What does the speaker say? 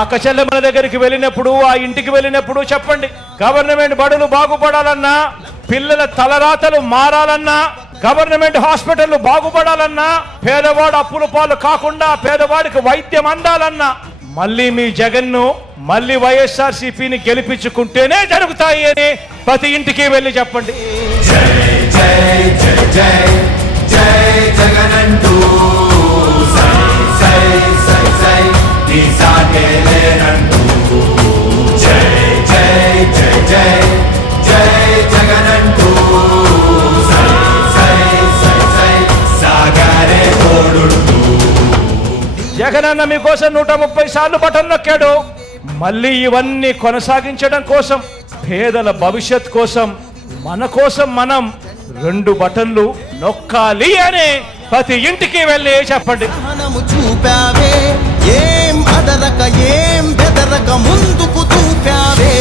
అక్కచెల్లెమ్మల దగ్గరికి వెళ్ళినప్పుడు, ఆ ఇంటికి వెళ్ళినప్పుడు చెప్పండి. గవర్నమెంట్ బడులు బాగుపడాలన్నా, పిల్లల తలరాతలు మారాలన్నా, గవర్నమెంట్ హాస్పిటల్ బాగుపడాలన్నా, పేదవాడు అప్పుల పాలు కాకుండా పేదవాడికి వైద్యం అందాలన్నా మళ్ళీ మీ జగన్ను, మళ్ళీ వైఎస్ఆర్సీపీని గెలిపించుకుంటేనే జరుగుతాయి అని ప్రతి ఇంటికి వెళ్ళి చెప్పండి. జై జై జై జై జై జగనంటూ సై సై సై సై నీ సాగే లేనంటూ జై జై జై జై జై జగనంటూ సై సై సై సై సాగరే తోడుంటూ. జగనన్న మీకోసం 130 సార్లు బటన్ నొక్కాడు. మళ్ళీ ఇవన్నీ కొనసాగించడం కోసం, పేదల భవిష్యత్ కోసం, మన కోసం మనం 2 బటన్లు నొక్కాలి అని ప్రతి ఇంటికి వెళ్ళి చెప్పండి. చూపావే ఏం అదరక ఏం బెదరక ముందుకు చూపావే.